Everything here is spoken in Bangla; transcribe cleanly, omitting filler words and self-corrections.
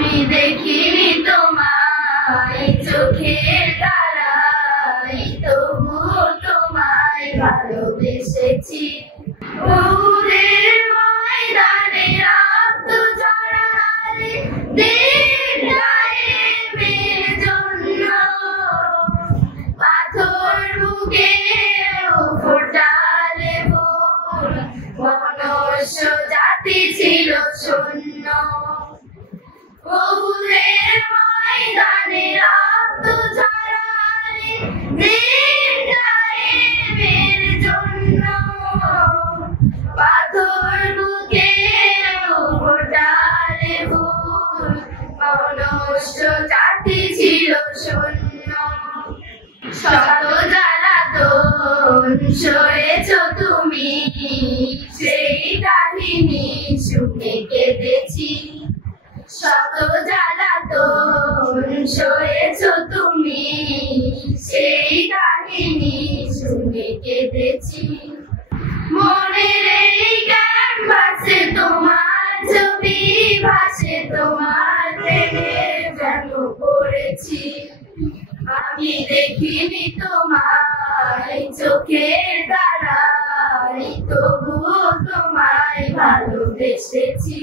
আমি দেখিনি তোমায় চোখের তারায়, তবু তোমায় ভালোবেসেছি। ওদের ময়দানে রক্ত ঝরালে দিন যায় মেয়ের জন্য, পাথর বুকে ফোটালে ফুল, মনুষ্য জাতি ছিল শূন্য। ওদের ময়দানে রক্ত ঝরালে দিন যায় মেয়ের জন্য, পাথর বুকে ফোটালে ফুল, মনুষ্য জাতি ছিল শূন্য। শত জ্বালাতন সয়েছ তুমি, সেই কাহিনী শুনে কেঁদেছি। শত জ্বালাতন সয়েছ তুমি, সেই কাহিনী শুনে কেঁদেছি। মনের এই ক্যানভাসে তোমার ছবি ভাসে, তোমার প্রেমে যেন পড়েছি। আমি দেখিনি তোমায় চোখের তারায়, তবু তোমায় ভালোবেসেছি।